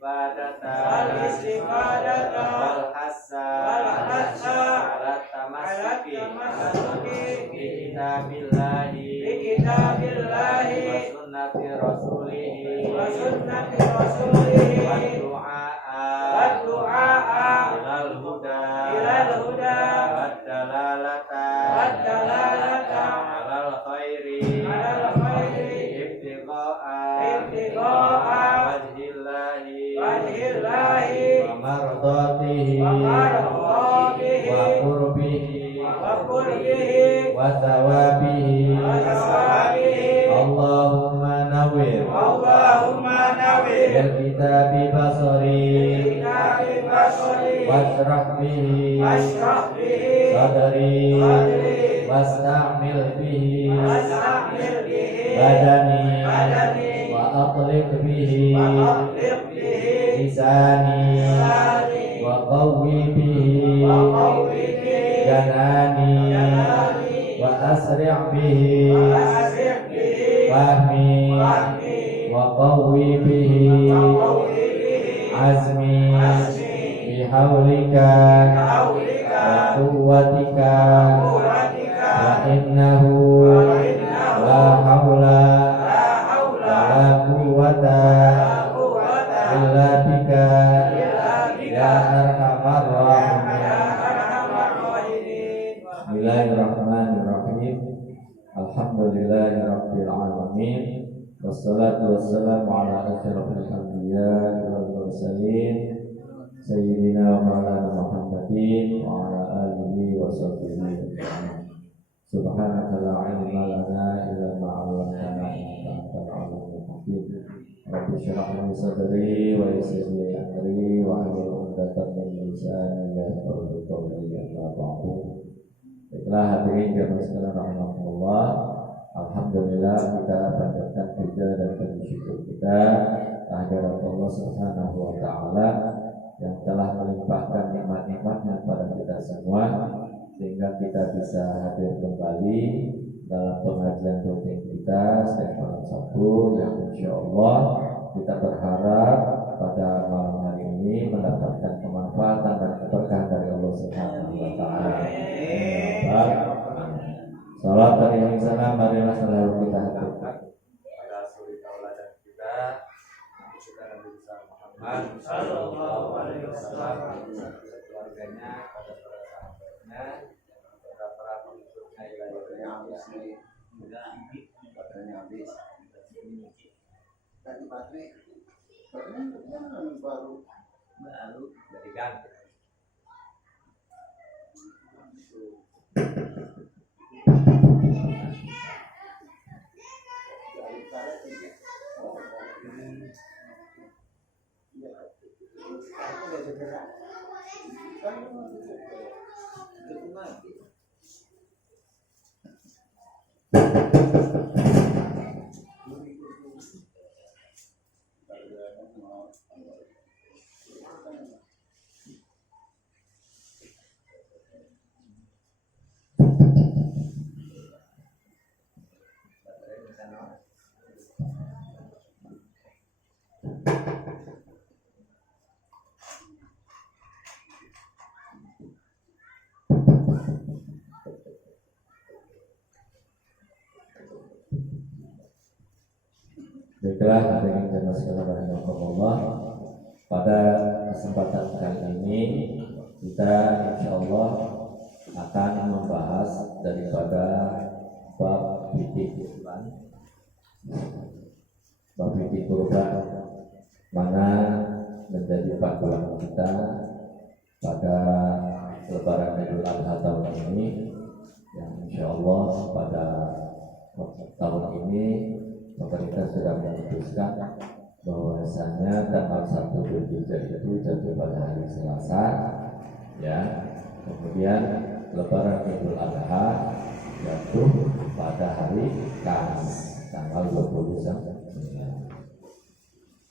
istifadata wal hassa ala tamassuki bi kitabillahi wa sunnati rasulihi wa du'a ilal huda wa dalalata alal khairi ibtiqa'a wajhillahi wa mardatihi wa qurbihi wa thawabihi Allahumma nawwir bil kitabi basari washrah bihi sadri wasta'mil bihi badani wa aqlib bihi lisani wa qawwi bihi janani wa asri' bihi fahmi wa qawwi bihi azmi bihaulika wa quwwatika wa innahu la haula la quwwata illa bika ya arhamar rahimin. Bismillahirrahmanirrahim. Alhamdulillahirabbil alamin. Wassalatu wassalamu ala asyrafil anbiya'i wal mursalin sayyidina wa maulana Muhammadin wa ala alihi wa sahbihi. Subhanaka la ilma lana illa ma 'allamtana innaka antal alimul hakim. Rabbi shrah li sadri wa yassir li amri wa hlul 'uqdatam min lisani yafqahu qawli. Amma ba'du. Baiklah hadirin jamaah sekalian rahimakumullah. Alhamdulillah kita panjatkan puja dan bersyukur kita kehadirat Allah Subhanahu wa taala yang telah melimpahkan nikmat-nikmatnya kepada kita semua sehingga kita bisa hadir kembali dalam pengajian rutin kita setiap malam Sabtu yang insyaallah kita berharap pada malam hari ini mendapatkan kemanfaatan dan keberkahan dari Allah Subhanahu wa taala. Salat dan salam marilah selalu kita haturkan pada suri tauladan kita Nabi Muhammad sallallahu alaihi wasallam, keluarganya, pada para sahabatnya, pada para pengikutnya yang habis tadi baterai baru dari ganti. Baiklah, hadirin jemaah sekalian rahimakumullah. Pada kesempatan kali ini kita insyaallah akan membahas daripada bab fikih kurban mana menjadi panduan kita pada Lebaran Idul Adha tahun ini yang insyaallah pada tahun ini pemerintah sudah memutuskan bahwasanya tanggal 1 Zulhijjah itu jatuh pada hari Selasa, ya. Kemudian Lebaran Idul Adha jatuh pada hari Kamis, tanggal 29.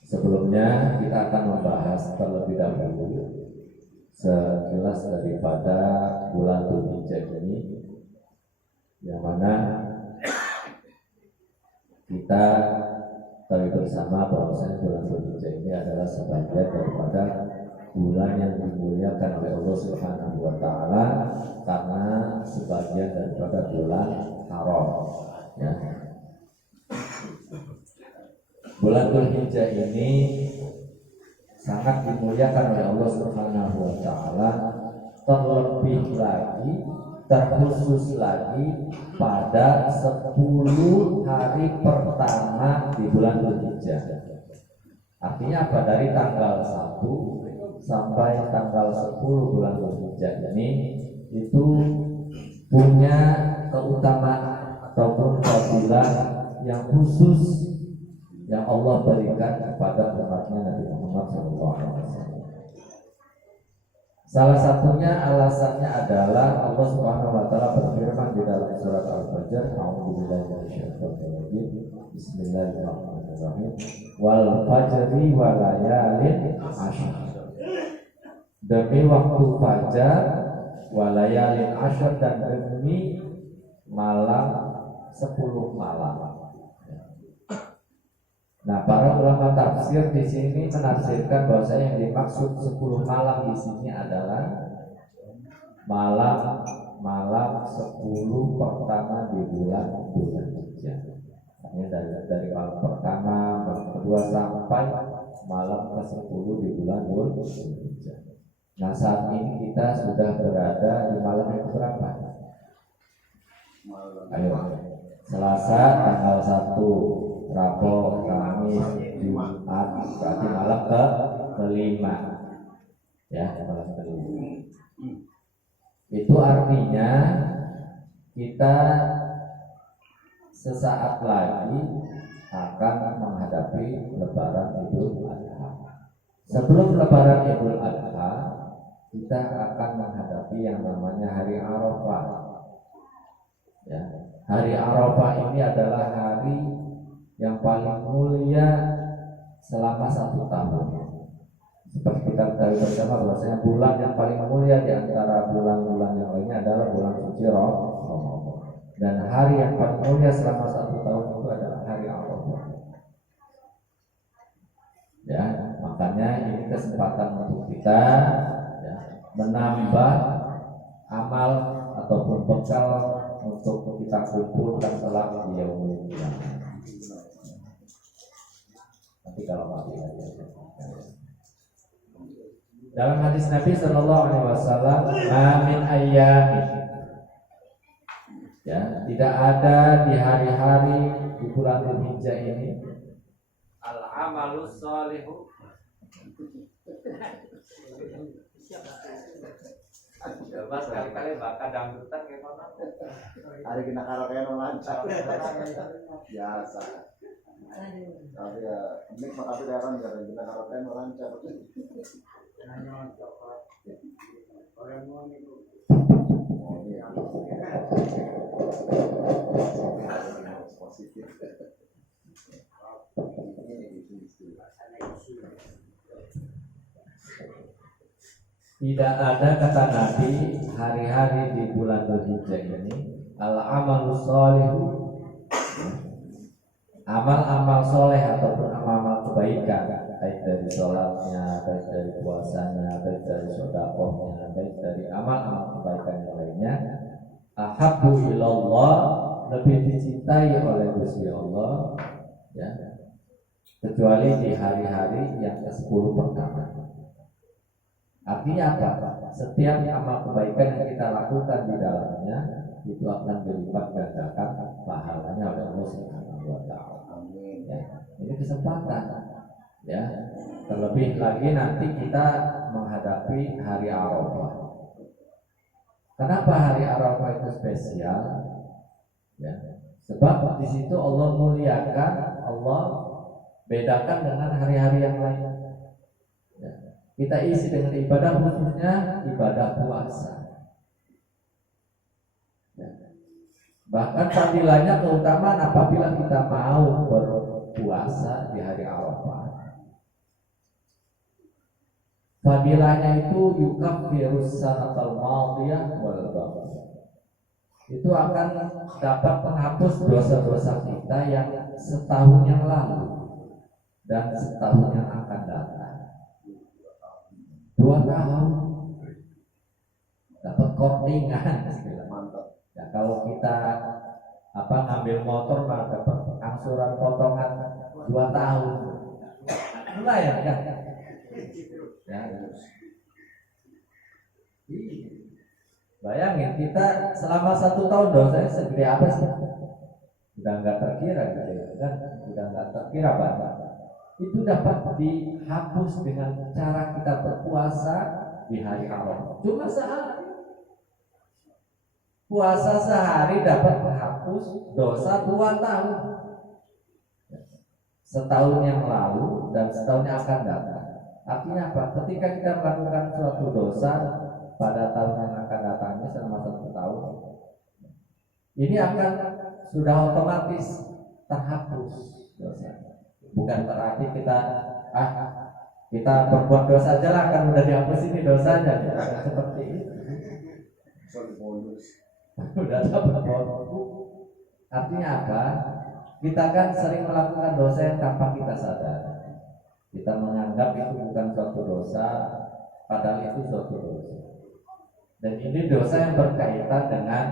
Sebelumnya kita akan membahas terlebih dahulu sekilas daripada bulan Zulhijjah ini, yang mana kita tahu bersama bahwasanya bulan Dzulhijjah ini adalah sebagian daripada bulan yang dimuliakan oleh Allah Subhanahu wa taala karena sebagian daripada bulan haram ya. Bulan Dzulhijjah ini sangat dimuliakan oleh Allah Subhanahu wa taala, terlebih lagi, terkhusus lagi pada 10 hari pertama di bulan Dzulhijjah. Artinya apa? Dari tanggal 1 sampai tanggal 10 bulan Dzulhijjah ini itu punya keutamaan ataupun fadilah yang khusus yang Allah berikan kepada umatnya Nabi Muhammad SAW. Salah satunya alasannya adalah Allah Subhanahu wa taala berfirman di dalam surat Al-Fajr, A'udzubillahi minasyaitonir rajim. Bismillahirrahmanirrahim. Wal fajri wa layalin ashr. Demi waktu fajar, wa layalin ashr, dan demi malam 10 malam. Nah, para ulama tafsir di sini menafsirkan bahwa yang dimaksud 10 malam di sini adalah malam 10 pertama di bulan Dzulhijjah. Artinya dari malam pertama, malam kedua sampai malam ke-10 di bulan Dzulhijjah. Nah, saat ini kita sudah berada di malam yang berapa? Ayo. Selasa tanggal 1, Rabu, Kamis, Jumat, berarti malam kelima, ya, malam kelima. Itu artinya kita sesaat lagi akan menghadapi Lebaran Idul Adha. Sebelum Lebaran Idul Adha, kita akan menghadapi yang namanya Hari Arafah. Ya, Hari Arafah ini adalah hari yang paling mulia selama 1 tahun. Seperti kita ketahui bersama bahwasanya bulan yang paling mulia di antara bulan-bulan yang lainnya adalah bulan suci Ramadan. Dan hari yang paling mulia selama 1 tahun itu adalah hari Arafah. Ya, makanya ini kesempatan untuk kita ya, menambah amal ataupun bekal untuk kita kumpulkan kelak di yaumul qiyamah. Nanti kalau mati aja. Dalam hadis Nabi Sallallahu Alaihi Wasallam, "Amin ayyamin." Ya, tidak ada di hari-hari di bulan Dzulhijjah ini al-amalus sholihu. Coba sekali-kali bakal dangdutan gimana? Hari kita karaoke lancar. Biasa. Tapi ya, ini makasih daerah nggak kita karaoke lancar. Orang mau itu. Oh iya. Positif. Tidak ada kata Nabi hari-hari di bulan Dzulhijjah ini al-amalus sholihu, amal-amal soleh ataupun amal-amal kebaikan, baik dari sholatnya, baik dari puasanya, baik dari sedekahnya, baik dari amal-amal kebaikan yang lainnya, ahabbu ilallah, lebih dicintai oleh Gusti Allah, ya, kecuali di hari-hari yang ke-10 pertama. Artinya apa? Setiap amal kebaikan yang kita lakukan di dalamnya itu akan dilipat gandakan pahalanya oleh Allah Subhanahu wa taala. Amin. Ya, ini kesempatan. Ya. Terlebih lagi nanti kita menghadapi hari Arafah. Kenapa hari Arafah itu spesial? Ya. Sebab di situ Allah muliakan, Allah bedakan dengan hari-hari yang lain. Kita isi dengan ibadah, khususnya ibadah puasa. Bahkan fadilahnya keutamaan apabila kita mau berpuasa di hari Arafah. Fadilahnya itu yukaffirus sanatal madiyah wal baqiyah. Itu akan dapat menghapus dosa-dosa kita yang setahun yang lalu. dan setahun yang akan datang. 2 tahun dapat kortingan. Mantap. Ya, kalau kita ngambil motor mah dapat angsuran potongan 2 tahun. Lumayan kan? Ya. Bayangin kita selama 1 tahun dosanya segede apa sih? Udah nggak terkira gitu ya, kan? Udah nggak terkira banget. Itu dapat dihapus dengan cara kita berpuasa di hari Arafah. Cuma sehari. Puasa sehari dapat menghapus dosa 2 tahun. Setahun yang lalu dan setahun yang akan datang. Artinya apa? Ketika kita melakukan suatu dosa pada tahun yang akan datangnya selama 1 tahun, ini akan sudah otomatis terhapus dosa. Bukan berarti kita berbuat dosa aja lah akan udah dihapus ini dosanya. Seperti itu. Udah dapat bonus. Artinya apa? Kita kan sering melakukan dosa yang tanpa kita sadar. Kita menganggap itu bukan suatu dosa, padahal itu suatu dosa. Dan ini dosa yang berkaitan dengan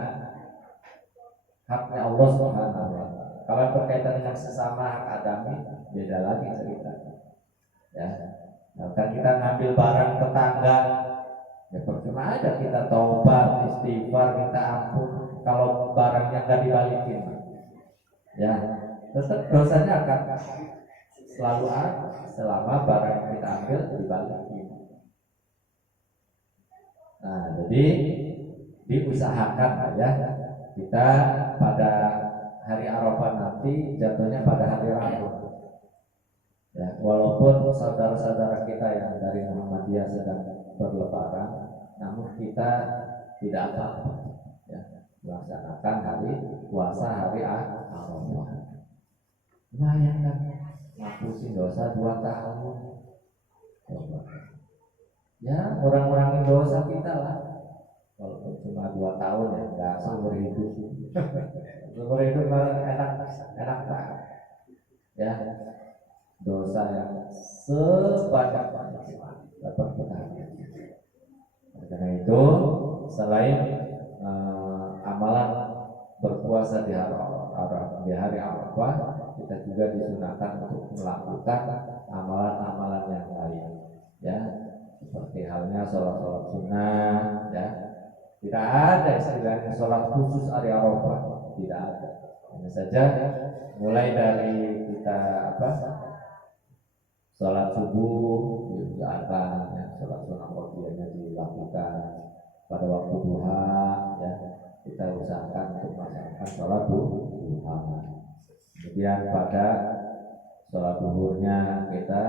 haknya Allah Subhanahu wa Ta'ala. Kalau yang berkaitan dengan sesama hak adami, beda lagi ceritanya. Ya, kan kita ngambil barang tetangga, ya percuma aja kita taubat, istighfar, minta ampun. Kalau barangnya nggak dibalikin, ya tetap dosanya akan selalu ada selama barang yang kita ambil dibalikin. Nah, jadi diusahakan ya kita pada hari Arafah nanti jatuhnya pada hari Rabu. Ya, walaupun saudara-saudara kita yang dari Muhammadiyah sedang berlebaran, namun kita tidak apa-apa ya, melaksanakan hari puasa hari Arafah. Lumayan kan, ngapusin dosa 2 tahun. Ya, orang-orang dosa kita lah. Walaupun cuma 2 tahun ya, nggak seumur hidup. Seumur hidup enak banget. Ya, dosa yang sebanyak-banyaknya dapat kita. Karena itu, selain amalan berpuasa di hari Arafah, kita juga disunahkan untuk melakukan amalan-amalan yang lain. Ya, seperti halnya sholat sunnah, ya. Tidak ada istilahnya sholat khusus hari Arafah, tidak ada. Hanya saja mulai dari kita sholat subuh diusahakan, ya, sholat sunnah wajibnya dilakukan pada waktu duha, ya. Kita usahakan untuk melaksanakan sholat duha. Kemudian pada sholat duhurnya kita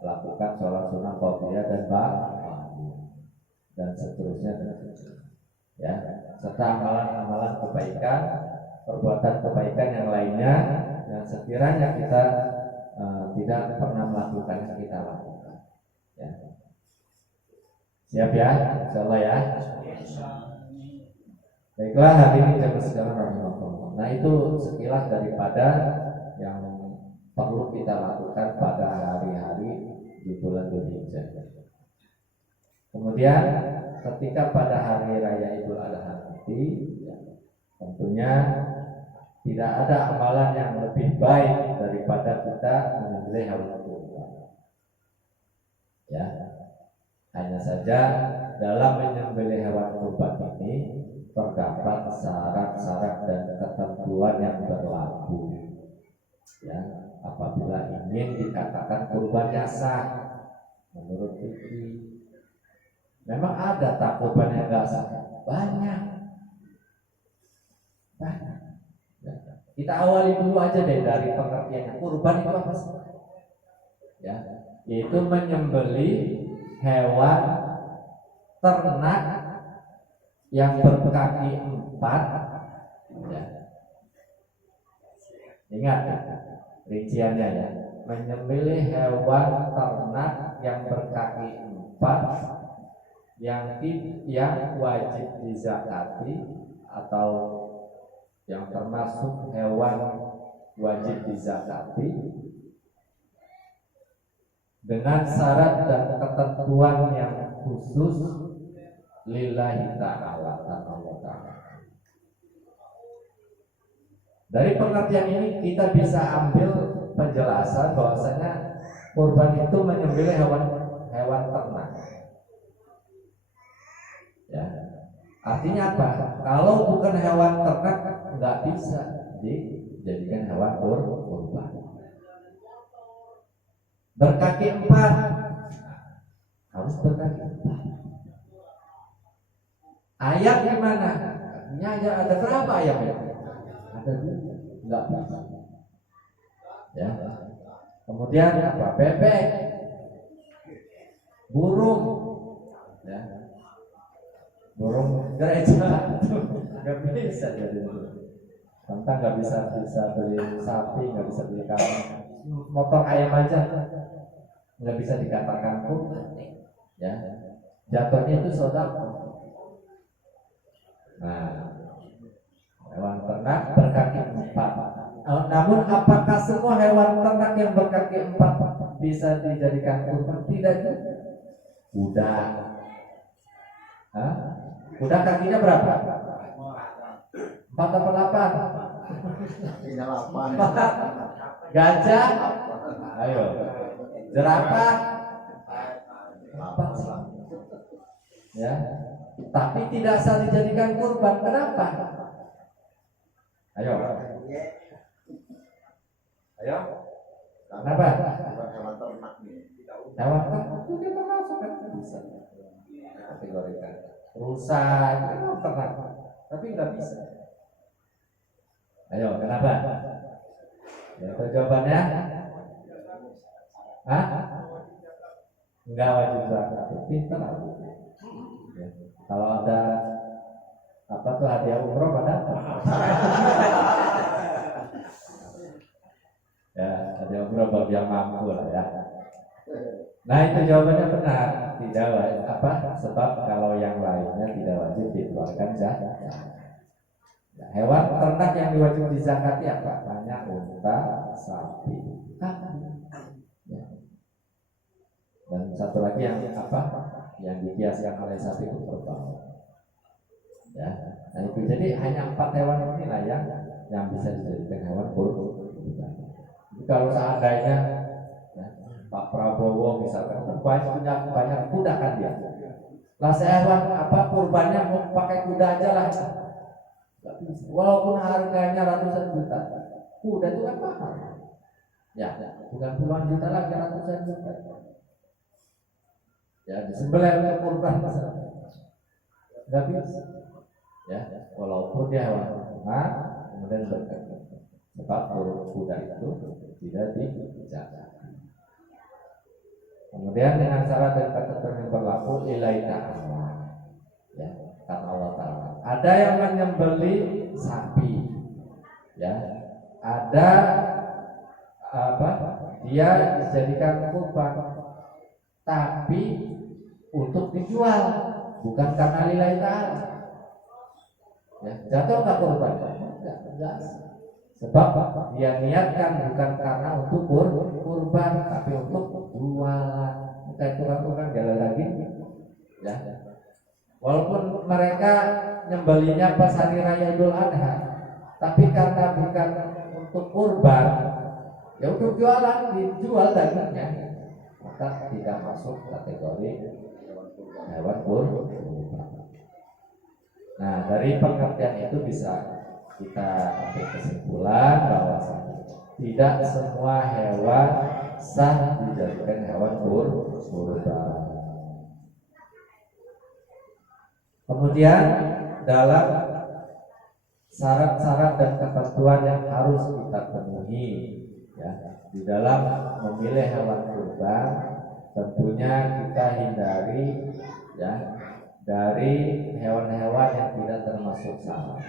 lakukan sholat sunnah qabliyah dan ba'diyah dan seterusnya. Ya, serta amalan-amalan kebaikan, perbuatan kebaikan yang lainnya yang sekiranya kita tidak pernah melakukannya kita lakukan. Ya. Siap ya, insyaallah ya. Baiklah, hadirin jamaah sekalian rahimahullah. Nah, itu sekilas daripada yang perlu kita lakukan pada hari-hari di bulan Dzulhijjah. Kemudian ketika pada hari raya Idul Adha nanti, ya, tentunya tidak ada amalan yang lebih baik daripada kita menyembelih hewan kurban. Ya, hanya saja dalam menyembelih hewan kurban ini terdapat syarat-syarat dan ketentuan yang berlaku. Ya, apabila ingin dikatakan kurbannya sah menurut fikih. Memang ada tak kurban yang nggak sah? Banyak. Ya. Kita awali dulu aja deh dari pengertiannya. Kurban itu apa sih? Ya, yaitu menyembelih hewan ternak yang berkaki 4. Ya. Ingat ya, rinciannya ya. Menyembelih hewan ternak yang berkaki 4 yang wajib dizakati atau yang termasuk hewan wajib dizakati dengan syarat dan ketentuan yang khusus lillahi ta'ala Allah ta'ala. Dari pengertian ini kita bisa ambil penjelasan bahwasanya kurban itu menyembelih hewan ternak. Ya. Artinya apa? Kalau bukan hewan ternak nggak bisa dijadikan hewan kurban. Berkaki 4 harus berkaki 4. Ayam gimana? Artinya ada berapa ayamnya? Ada 2, nggak bisa. Ya. Kemudian apa? Bebek, burung, ya. Burung gereja nggak bisa jadi. Tentang nggak bisa beli sapi, nggak bisa beli kambing. Motor ayam aja nggak bisa dikatakan kurban. Ya, jatuhnya itu sedekah. Nah, hewan ternak berkaki 4. Namun apakah semua hewan ternak yang berkaki 4 bisa dijadikan kurban? Tidak juga. Kuda. Kuda kakinya berapa? 4 atau 8? Kakinya 8. Gajah? Ayo. Jerapah? 4. Ya. Tapi tidak sah dijadikan kurban. Kenapa? Ayo. Kenapa? Hewan ternak nih. Hewan ternak itu kita masukkan bisa kategorikan. Rusa itu ternak, tapi nggak bisa. Ayo, kenapa? Ya, itu jawabannya? Enggak wajib zakat. Pintar. Ya. Kalau ada apa tuh hadiah umroh pada ya, hadiah umroh bagi yang mampu lah ya. Nah itu jawabannya benar, tidak wajib sebab kalau yang lainnya tidak wajib dikeluarkan zakat. Ya, hewan ternak yang diwajib dizakati apa? Banyak unta, sapi, ya. Dan satu lagi yang yang dikiaskan oleh sapi itu kerbau. Ya, nah itu jadi hanya 4 hewan inilah yang bisa dijadikan hewan kurban. Kalau seandainya Pak Prabowo misalkan banyak kuda kan dia. Lah hewan kurbannya mau pakai kuda aja lah. Walaupun harganya ratusan juta, kuda itu kan mahal. Ya, bukan puluhan juta lagi, ratusan juta. Ya, disembelih untuk kurban nggak bisa. Ya, walaupun dia hewan ternak, kemudian berkata sebab kuda itu tidak dijaga. Kemudian dengan syarat dan ketentuan yang berlaku ilai ta'ala, ya, kata Allah Ta'ala. Ada yang menyembeli sapi, ya, ada dia dijadikan kurban, tapi untuk dijual, bukan karena lillahi ta'ala. Ya, jatuh nggak kurban? Enggak. Sebab dia niatkan bukan karena untuk kurban, tapi untuk jualan. Kayak tukang-tukang jalan lagi, ya. Walaupun mereka nyembelinya pas hari raya Idul Adha, tapi karena bukan untuk kurban, ya untuk jualan, dijual dagingnya, maka tidak masuk kategori hewan kurban. Nah, dari pengertian itu bisa kita ambil kesimpulan bahwa tidak semua hewan sah dijadikan hewan kurban. Kemudian dalam syarat-syarat dan ketentuan yang harus kita penuhi, ya, di dalam memilih hewan kurban, tentunya kita hindari, ya, dari hewan-hewan yang tidak termasuk salah.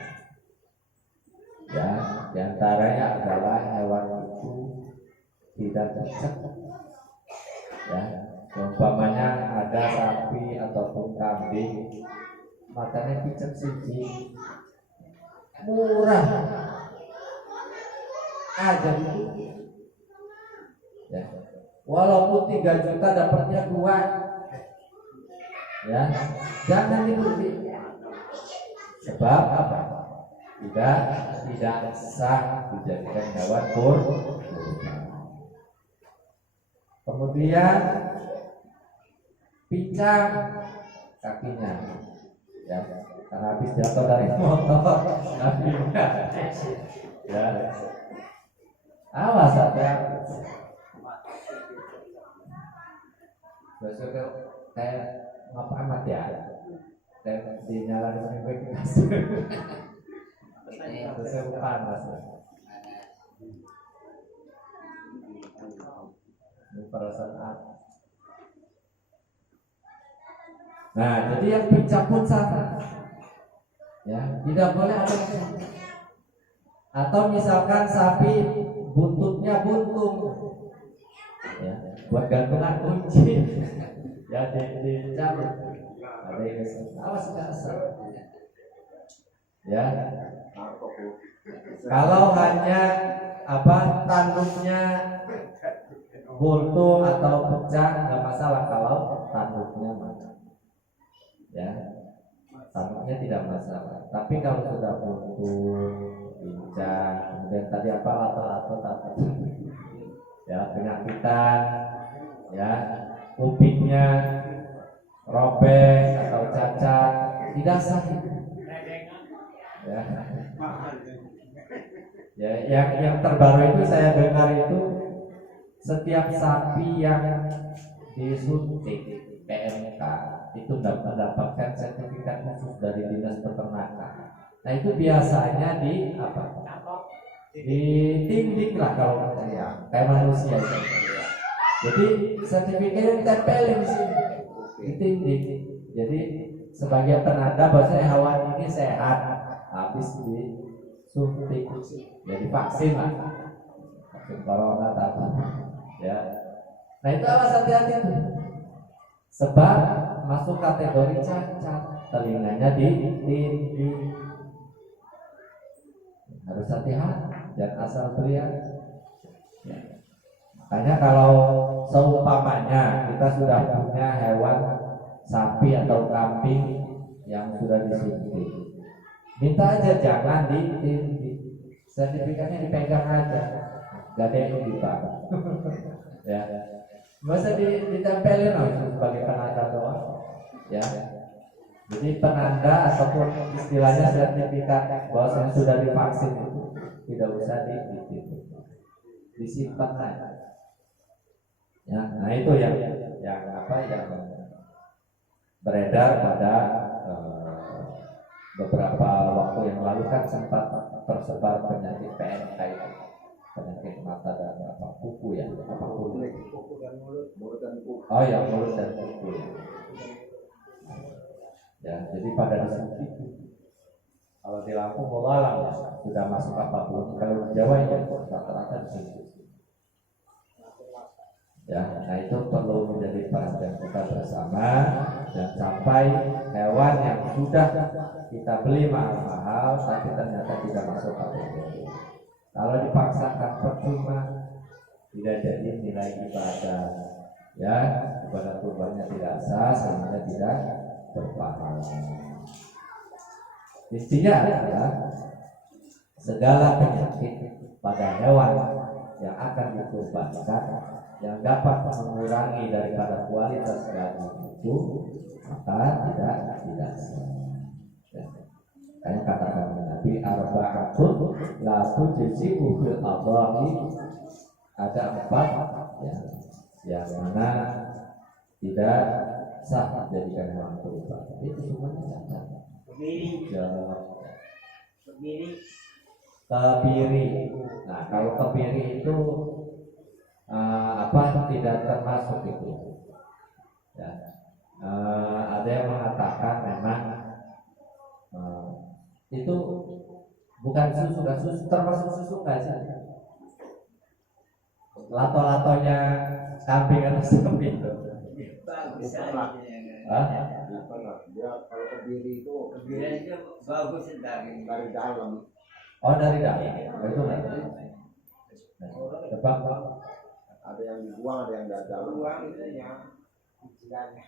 Ya, diantaranya adalah hewan itu tidak cocok. Ya, umpamanya ada sapi ataupun kambing, matanya picek siji, murah aja itu. Ya, Walaupun 3 juta dapatnya 2, ya jangan ikuti. Sebab apa? Tidak sah dijadikan hewan kurban. Kemudian pincang kakinya, ya karena habis jatuh dari motor, kakinya, ya awas hati-hati. Besok kayak ngapa amat ya, kayak dinyalakan gas. Terus panas. Ini perasaan apa? Nah, jadi yang pincang pun sama. Ya, tidak boleh ada yang. Atau misalkan sapi buntutnya buntung, ya, buat gantungan kunci, ya dicabut. Ada yang awas kasar. Ya, kalau hanya tanduknya buntung atau pecah nggak masalah kalau tanduknya mana, ya tanduknya tidak masalah. Tapi kalau sudah buntung, pincang, kemudian tadi lato-lato, ya penyakitan, ya kupingnya robek atau cacat, tidak sakit. Ya, yang terbaru itu saya dengar itu setiap sapi yang disuntik PMK itu dapat mendapatkan sertifikat khusus dari Dinas Peternakan. Nah itu biasanya ditindik lah kalau katanya, kayak manusia itu. Jadi sertifikatnya ditempelin di sini, ditindik. Jadi sebagai penanda bahwasanya hewan ini sehat habis disuntik, jadi vaksin lah, vaksin corona atau ya. Nah itu awas hati-hati tuh, sebab masuk kategori cacat, telinganya ditindih, harus hati-hati, jangan asal teriak. Ya. Makanya kalau seumpamanya kita sudah punya hewan sapi atau kambing yang sudah disuntik, minta aja jangan ditindih, sertifikatnya dipegang aja, gak ada yang dibawa. Ya, nggak usah ditempelin sebagai penanda doang, ya. Jadi penanda ataupun istilahnya sertifikat bahwa sudah divaksin itu tidak usah disimpan aja. Ya, nah itu yang beredar pada beberapa waktu yang lalu kan sempat tersebar penyakit PMK itu, penyakit mata dan kuku ya, mulut dan kuku. Oh ya, mulut dan kuku ya. Ya, jadi pada disuntik. Kalau di Lampung alam ya sudah masuk apapun, kalau di Jawa ya rata-rata disuntik. Ya, nah itu perlu menjadi perhatian kita bersama, dan sampai hewan yang sudah kita beli mahal-mahal tapi ternyata tidak masuk kategori. Kalau dipaksakan percuma, tidak jadi nilai ibadah, ya ibadah kurbannya tidak sah sehingga tidak berpahala. Intinya adalah segala penyakit pada hewan yang akan dikurbankan yang dapat mengurangi daripada kualitas daging itu, maka tidak sah. Kayak katakan Nabi arba'atun la tujzi'u fil adhahi, ada 4 ya yang mana tidak sah jadikan hewan kurban. Itu semuanya cacat. Kebiri. Nah, kalau kebiri itu tidak termasuk itu. Ya. Ada yang mengatakan memang itu bukan susu, termasuk susu nggak sih? Lato-latonya kambing atau sapi itu. Dia kalau kebiri itu bagus dari dalam. Oh dari dalam, itu nggak? Tebak Ada yang dibuang, ada yang di dalam. Buang itu yang istilahnya.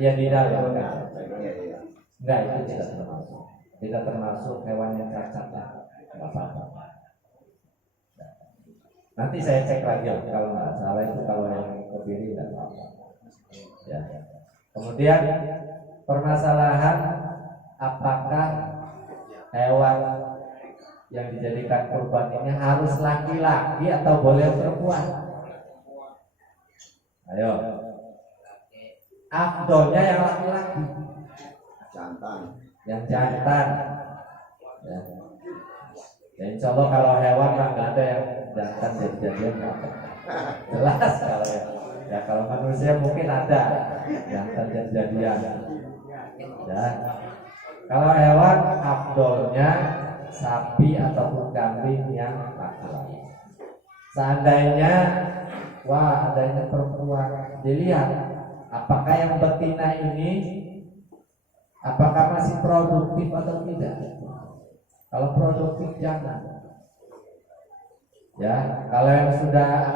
Ya di dalam. Iya. Enggak, itu tidak termasuk. Tidak termasuk hewan yang cacat ya. Enggak apa-apa. Nanti saya cek lagi kalau nggak salah itu kalau yang kebiri tidak apa-apa. Ya. Kemudian permasalahan apakah hewan yang dijadikan kurban ini harus laki-laki atau boleh perempuan? Ayo. Afdolnya yang laki-laki. Jantan. Yang jantan. Ya. Ya insya Allah kalau hewan nggak ada yang jantan jadi-jadian nggak ada. Jelas kalau ya kalau manusia mungkin ada jantan jadi-jadian. Ya. Kalau hewan afdolnya sapi ataupun kambing yang laki-laki. Seandainya adanya perempuan, dilihat apakah yang betina ini apakah masih produktif atau tidak. Kalau produktif jangan. Ya, kalau yang sudah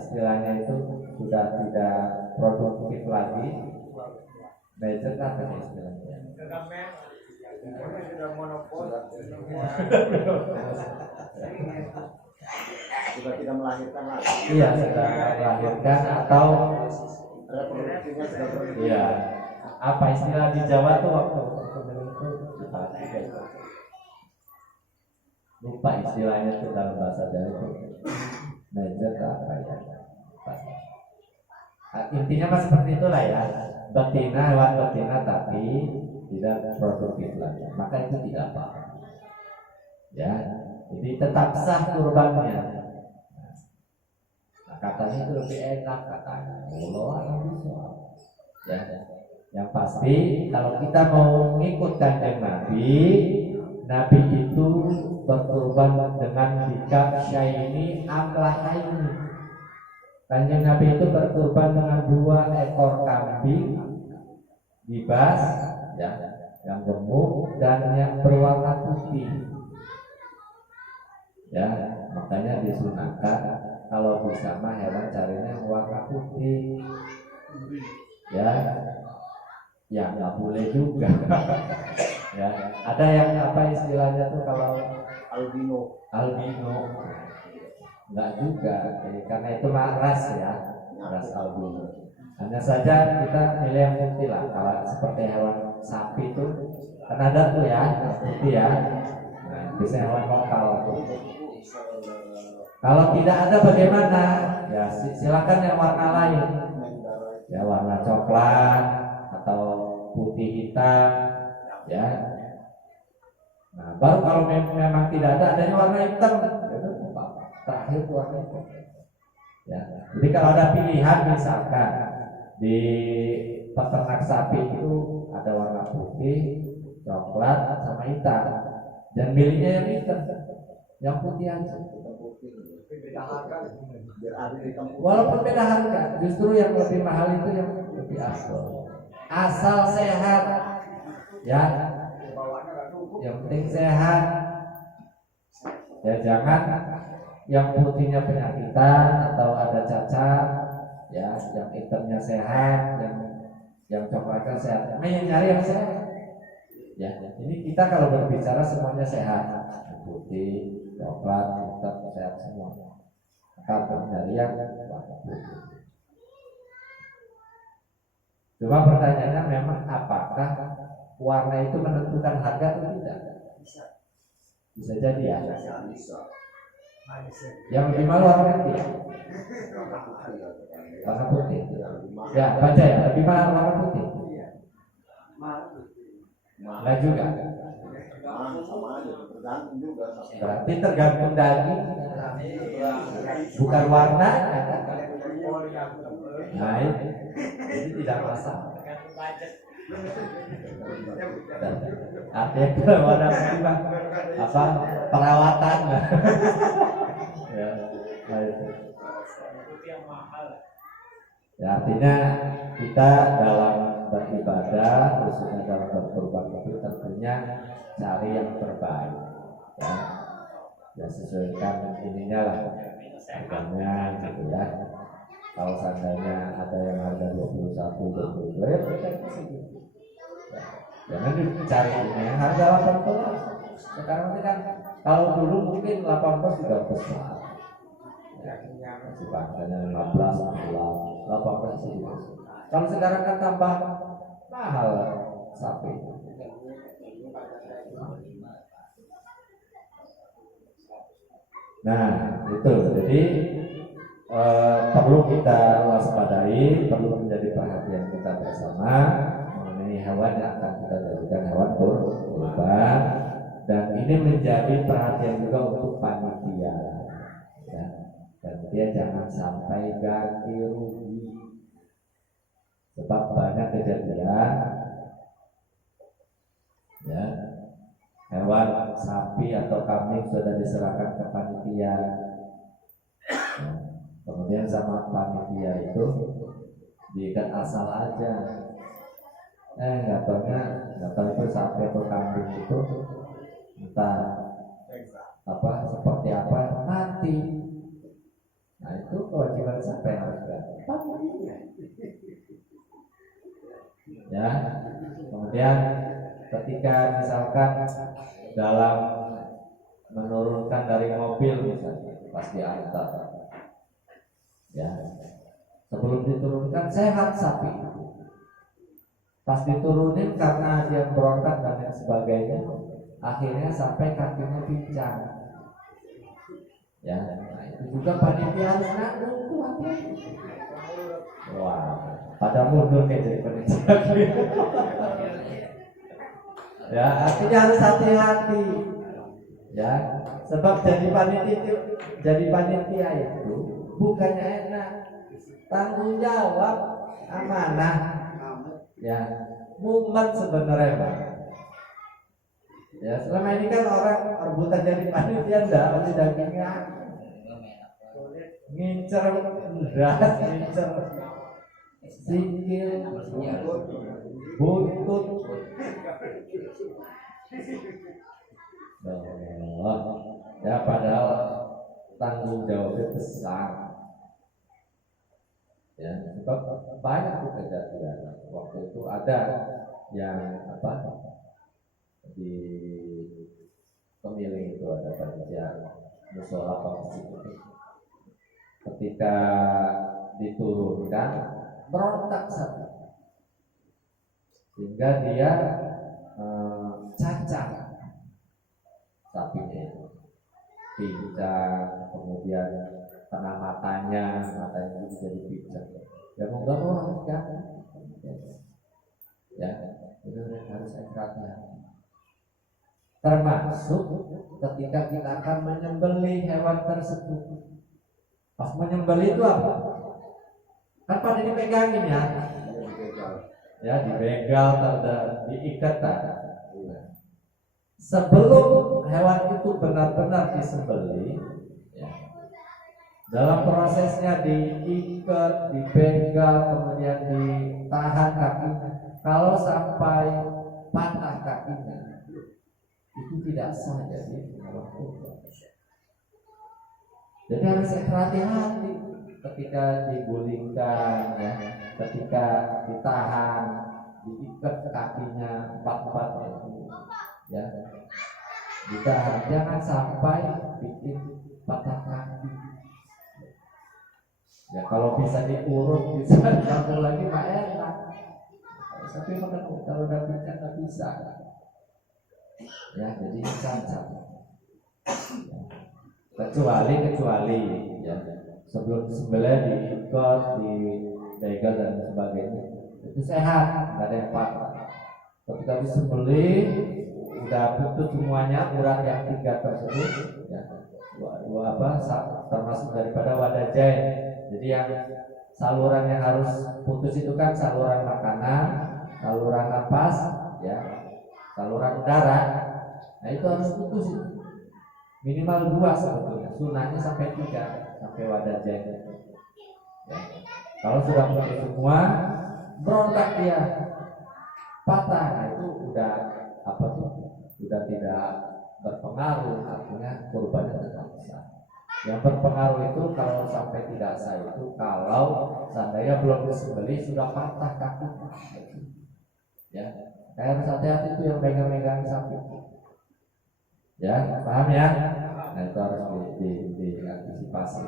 istilahnya itu sudah tidak produktif lagi, budget apa istilahnya? Sudah monopol. Sudah tidak melahirkan lagi. Iya, sudah melahirkan atau reproduksinya sudah berhenti. Iya. Apa istilah di Jawa tuh waktu lupa istilahnya tuh dalam bahasa Jawa itu major apa ya? Intinya mas seperti itulah ya. Betina, hewan betina tapi tidak produktif lagi, maka itu tidak apa-apa. Ya, jadi tetap sah kurbannya. Nah, katanya itu lebih enak katanya. Ya, yang pasti kalau kita mau mengikut kanjeng Nabi itu berkurban dengan hikam syaini amlahaini. Kanjeng Nabi itu berkurban dengan 2 ekor kambing gibas, ya, yang gemuk dan yang berwarna putih. Ya, makanya disunahkan kalau bisa mah hewan carinya yang warna putih. Ya, ya nggak boleh juga. Ya, ada yang apa istilahnya tuh kalau albino nggak juga, karena itu mah ras ya, ras albino. Hanya saja kita milih yang putih lah. Kalau seperti hewan sapi itu kan ada tuh ya putih ya. Nah, bisa hewan lokal tuh. Kalau tidak ada bagaimana? Ya silakan yang warna lain. Ya warna coklat atau putih hitam. Ya. Nah, baru kalau memang tidak ada, adanya warna hitam. Terakhir warna hitam. Ya. Jadi kalau ada pilihan misalkan di peternak sapi itu ada warna putih, coklat, sama hitam. Dan milihnya yang hitam, yang putih aja. Walaupun beda harga, justru yang lebih mahal itu yang lebih asal sehat, ya. Yang penting sehat. Ya jangan yang putihnya penyakitan atau ada cacat. Ya, yang hitamnya sehat, yang coklatnya sehat. Yang nyari yang sehat. Ya, ini kita kalau berbicara semuanya sehat, putih, coklat, hitam sehat semua. Maka dari yang putih. Cuma pertanyaannya memang apakah warna itu menentukan harga atau tidak? Bisa jadi ya. Yang lebih mahal warna putih. Warna putih. Ya, baca ya, lebih mahal warna putih. Enggak juga. Berarti tergantung daging, bukan warna. Nah, itu tidak masalah. Artinya kalau warna putih apa perawatan. Ya, ya, artinya kita dalam beribadah, khususnya dalam berkurban itu tentunya cari yang terbaik. Ya. ya sesuaikan ininya lah harganya gitu ya. Kalau seandainya ada yang harga 21, 22 ya berikan ke segitu. Ya, jangan dicari ini harga 18. Sekarang ini kan kalau dulu mungkin 18 juga besar. Masih harganya 15, 16, 18 segitu. Kalau sekarang kan tambah mahal sapi. Nah itu jadi perlu kita waspadai, perlu menjadi perhatian kita bersama mengenai hewan yang akan kita jadikan hewan kurban, dan ini menjadi perhatian juga untuk panitia ya. Dan dia jangan sampai ganti rugi, sebab banyak kejadian ya hewan sapi atau kambing sudah diserahkan ke panitia ya. Kemudian sama panitia itu diikat asal aja. Nggak tahu itu sapi atau kambing itu entah seperti apa mati. Nah itu kewajiban siapa yang harus ganti? Ya. Kemudian ketika misalkan dalam menurunkan dari mobil misalnya pas diantar ya, sebelum diturunkan sehat sapi, pas diturunin karena dia berontak dan lain sebagainya, akhirnya sampai kakinya pincang ya. Nah, itu juga panitia harus nanggung tuh. Wah, pada mundur kayak jadi panitia ya, artinya harus hati-hati ya, sebab jadi panitia itu bukannya enak, tanggung jawab, amanah ya, mumet sebenarnya Pak. Ya selama ini kan orang rebutan jadi panitia ndak dagingnya ngincer beras, ngincer sikil, buntut. Ya padahal tanggung jawabnya besar. Ya, sebab banyak kejadian. Waktu itu ada yang di pemilih itu ada panitia musola masjid itu. Ketika diturunkan berontak satu, sehingga dia cacat sapinya itu, pincang, kemudian kena matanya jadi pincang. Ya mau nggak mau harus ganti. Ya, itu harus hati-hati. Termasuk ketika kita akan menyembelih hewan tersebut. Pas menyembelih itu apa? Kan pada dipegangin ya. Ya, dibegal, diikat. Sebelum hewan itu benar-benar disembelih, ya, dalam prosesnya diikat, dibegal, kemudian ditahan kakinya. Kalau sampai patah kakinya, itu tidak sah jadi hewan kurban. Jadi harus hati-hati ketika digulingkan, ya, ketika ditahan, diikat kakinya empat itu, ya, ditahan, jangan sampai bikin patah kaki. Ya kalau bisa diurut, bisa diambil lagi mah enak. Tapi kalau udah pincang nggak bisa. Ya jadi cacat. Kecuali ya sebelum disembelih diikat, dibegal dan sebagainya itu sehat, nggak ada yang patah. Ketika disembelih udah putus semuanya urat yang 3 tersebut, ya, termasuk daripada wadah jain. Jadi yang saluran yang harus putus itu kan saluran makanan, saluran napas, ya, saluran udara. Nah itu harus putus itu. Minimal 2 sebetulnya, sunahnya sampai 3 sampai wadah jain. Ya. Kalau sudah putus semua, berontak dia, patah, nah itu udah udah tidak berpengaruh, artinya kurbannya tetap sah. Yang berpengaruh itu kalau sampai tidak sah itu kalau seandainya belum disembelih sudah patah kaki. Ya, kayak harus hati-hati itu yang megang-megang sapi. Ya, paham ya? Nah itu harus diantisipasi.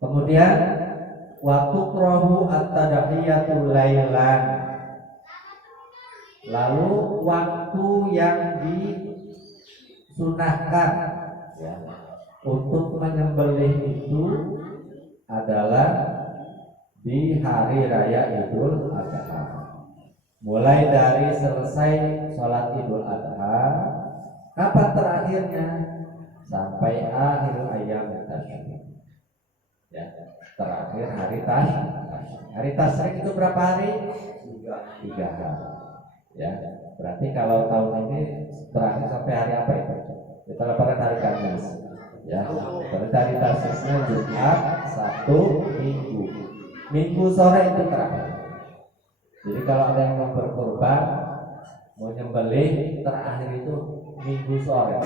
Kemudian waktu krohu at-tadahiyatul lailan. Lalu waktu yang disunahkan ya, untuk menyembelih itu adalah di hari raya Idul Adha. Mulai dari selesai sholat Idul Adha, kapan terakhirnya? Sampai akhir ayam tasyrik. Ya, terakhir hari tasyrik. Hari tasyrik itu berapa hari? 3 hari. Ya, berarti kalau tahun ini terakhir sampai hari apa itu? Kita lebaran hari Kamis. Ya, berarti hari tasyriknya Jumat, Sabtu, Minggu. Minggu sore itu terakhir. Jadi kalau ada yang mau berkorban, mau nyembelih, terakhir itu Minggu sore.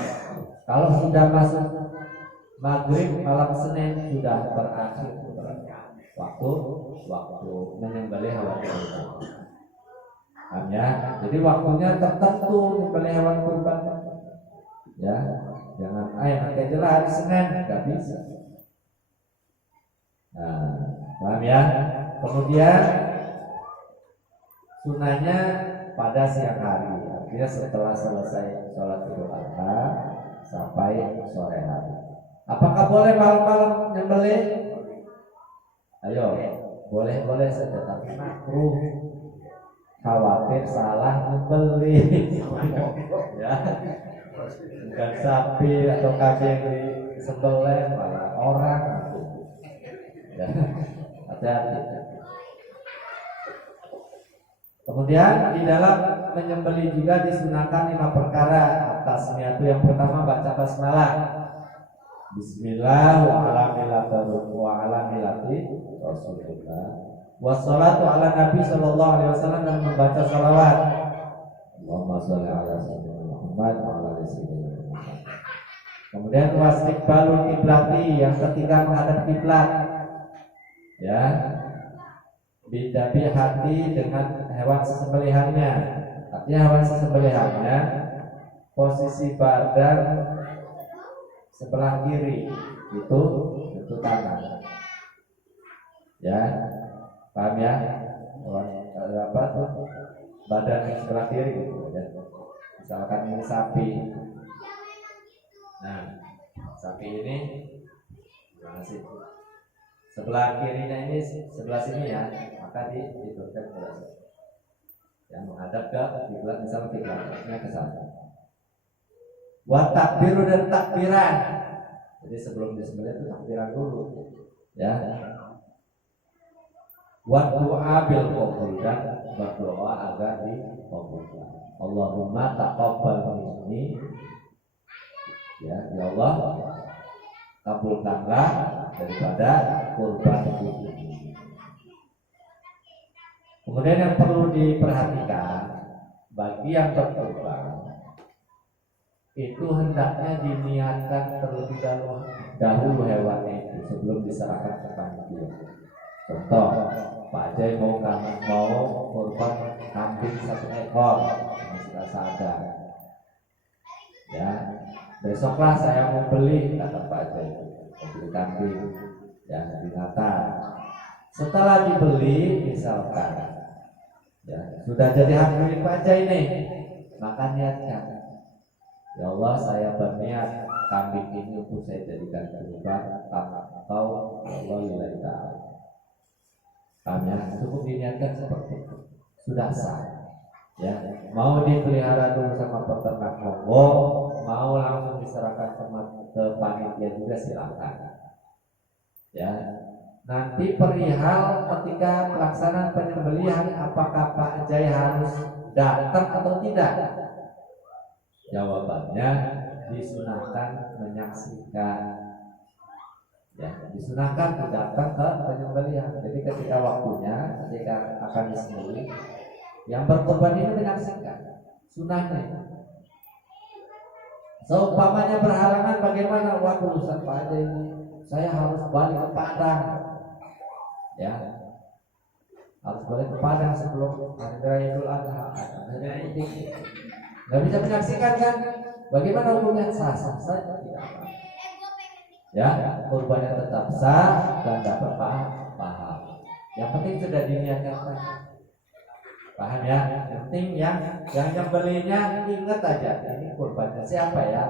Kalau sudah masuk maghrib malam Senin sudah berakhir waktu menyembelih hewan kurban. Ya, jadi waktunya tertentu menyembelih hewan kurban. Ya, jangan nanti aja lah hari Senin, nggak bisa. Nah, paham ya? Kemudian sunahnya pada siang hari, artinya setelah selesai sholat Idul Adha sampai sore hari. Apakah boleh malam-malam nyembelih? Ayo, boleh saja, tapi makruh. Khawatir salah nyembelih. Ya, bukan sapi atau kambing disembelih malah orang. Ya, hati-hati. Kemudian di dalam menyembelih juga disunahkan 5 perkara. Atasnya itu yang pertama baca basmalah. Bismillah wa ala millati Rasulullah. Wassalatu ala Nabi sallallahu alaihi wasallam, dan membaca salawat. Allahumma sholli ala sayyidina Muhammad wa ala ali sayyidina Muhammad. Kemudian wastiqbalul kiblati, yang ketiga menghadap kiblat. Ya. Bidabi hati dengan hewan sesembelihannya. Artinya hewan sesembelihannya posisi badan sebelah kiri itu kanan. Ya, paham ya? Apa tuh? Badan yang sebelah kiri gitu ya. Misalkan ini sapi. Nah, sapi ini gimana sih? Sebelah kirinya ini sebelah sini ya, maka dihidupkan belas. Yang menghadap ke kiblat, misalnya kiblatnya ke sana. Wa takbiru, dan takbiran. Jadi sebelum disembelih itu takbiran dulu. Ya. Wa du'a bil qabul, dan berdoa agar dikabulkan. Allahumma taqabbal minni. Ya Allah, kabulkanlah daripada kurban ini. Kemudian yang perlu diperhatikan bagi yang berkurban itu hendaknya diniatkan terlebih dahulu hewannya itu sebelum diserahkan ke panitia. Contoh, Pak Jai mau kurban kambing 1 ekor, sudah sadar. Ya, besoklah saya mau beli, kata Pak Jai, mau beli kambing ya binatang. Setelah dibeli, misalkan ya sudah jadi hak milik Pak Jai nih, maka niatkan, ya Allah, saya berniat kambing ini untuk saya jadikan kurban atau Allah lillahi ta'ala. Cukup diniatkan seperti itu, sudah sah. Ya, mau dipelihara dulu sama peternak monggo, mau langsung diserahkan ke panitia juga silakan. Ya, nanti perihal ketika pelaksanaan penyembelihan, apakah Pak Jai harus datang atau tidak? Jawabannya disunahkan menyaksikan. Ya, disunahkan datang ke penyembelihan. Jadi ketika waktunya, ketika akan disembelih, yang berkorban ini menyaksikan sunahnya. Seumpamanya berhalangan bagaimana? Waduh Ustaz Pak Ade ini saya harus balik ke Padang. Ya. Harus balik ke Padang sebelum hari raya Idul Adha. Nggak bisa menyaksikan kan? Bagaimana hukumnya? Sah-sah saja tidak apa. Ya, kurbannya tetap sah dan dapat pahala. Yang penting sudah diniatkan. Paham ya? Yang penting yang nyembelinya ingat aja ini kurbannya siapa ya?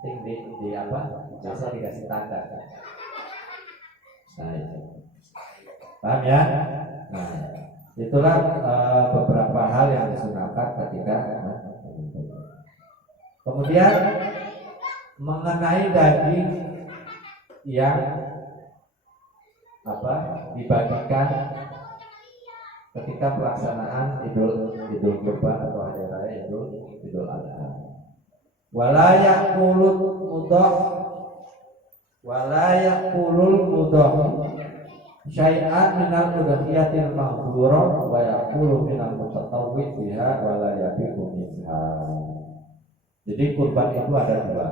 Penting di apa? Biasa dikasih tanda. Nah, itu. Paham ya? Nah, itulah beberapa hal yang disunahkan ketika kemudian mengenai daging yang dibagikan ketika pelaksanaan Idul Kurban atau hari raya Idul Adha. Wala yaqulul mudah syai'an minal udhiyatil mahdhurah wa yaqulu minal mutatawwi biha wala yabiqu minha. Jadi kurban itu ada dua.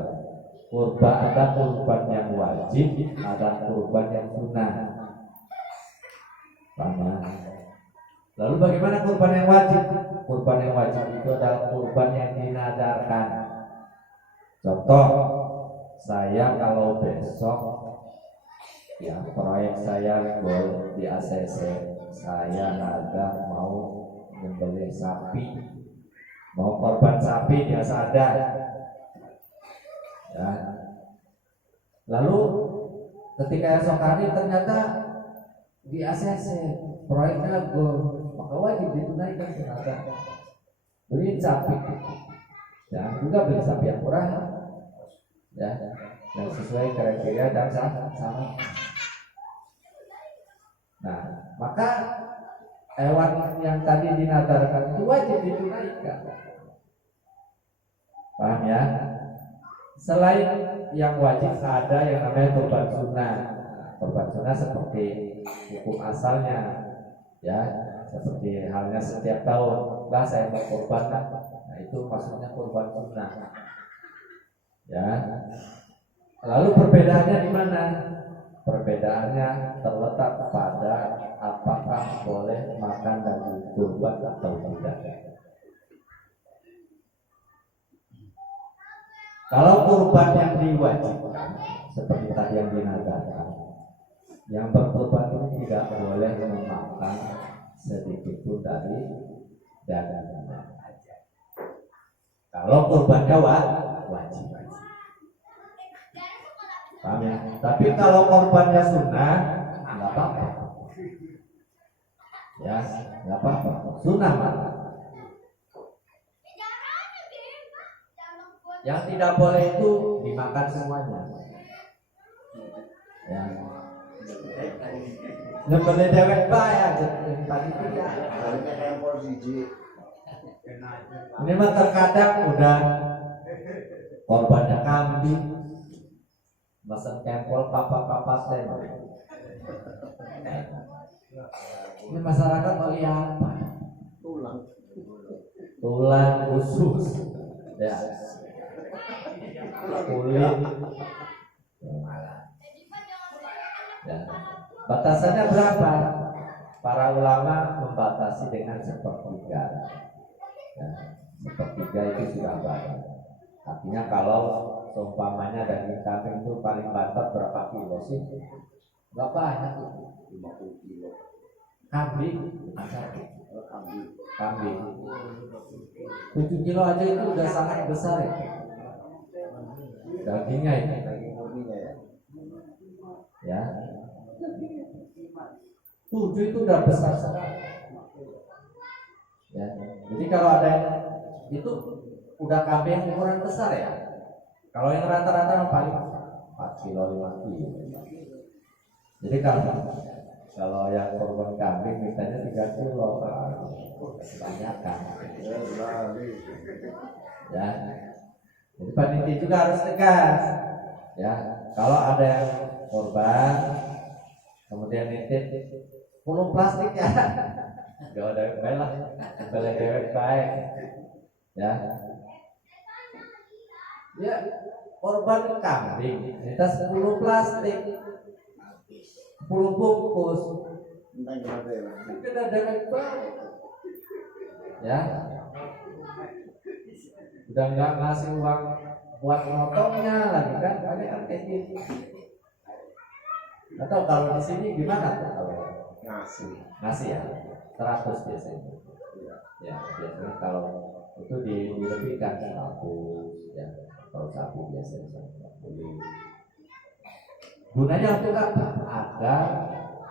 Ada kurban yang wajib, ada kurban yang sunnah. Sama. Lalu bagaimana kurban yang wajib? Kurban yang wajib itu adalah kurban yang dinadarkan. Contoh, saya kalau besok ya proyek saya di ACC, saya nadar mau membeli sapi, mau korban sapi biasa ada. Ya. Lalu ketika esok hari ternyata di ACC proyeknya maka wajib ditunaikan senada. Beli sapi, jangan juga beli sapi yang murah, ya, yang sesuai kriteria dan sama. Nah, maka hewan yang tadi dinadarkan itu wajib ditunaikan. Paham ya? Selain yang wajib ada yang namanya kurban sunnah. Kurban sunnah seperti hukum asalnya, ya, seperti halnya setiap tahun lah saya mau kurban, nah itu maksudnya kurban sunnah. Ya. Lalu perbedaannya di mana? Perbedaannya terletak pada apakah boleh makan daging kurban atau tidak. Kalau kurban yang diwajibkan seperti tadi yang dinadarkan, yang berkurban itu tidak boleh memakan sedikit pun dari dagingnya. Kalau kurbannya wajib. Paham ya? Tapi kalau kurbannya sunnah, nggak apa-apa. Ya, nggak apa-apa. Sunnah malah. Yang tidak boleh itu dimakan semuanya. Ya. Nyembeli dewek bae aja tadi tidak. Harusnya kayak polisi. Ini mah terkadang udah korbannya kambing, mesen kempol papa teh. Ini masyarakat mau apa? Tulang usus, ya, kulit. Ya. Batasannya berapa? Para ulama membatasi dengan sepertiga. Ya, sepertiga itu sudah banyak. Artinya kalau seumpamanya daging kambing itu paling banter berapa kilo sih? Gak banyak, 50 kilo. Kambing 7 kilo aja itu udah sangat besar ya. Dagingnya ini, Daging murninya ya. Ya. 7 itu udah besar sekali. Ya. Jadi kalau ada yang itu udah kambing ukuran besar ya. Kalau yang rata-rata paling 4 kilo 5 kilo. Jadi kalau yang korban kambing mintanya 3 kilo, kebanyakan. Ya. Jadi panitia juga harus tegas. Ya, kalau ada yang korban kemudian nitip pulung plastik ya. Gak ada baik lah, beli dewek baik. Ya. Ya, korban kambing, kita 10 plastik, 10 bungkus, Entah gimana ya. kita dengan banget. Ya, udah nggak ngasih uang buat motongnya lagi kan, kan kayak gitu. Atau kalau di sini gimana tuh kalau ngasih ya 100 biasanya. Ya, biasanya kalau itu dilebihkan 100 ya. Kalau sapi biasanya 140. Gunanya untuk apa? Agar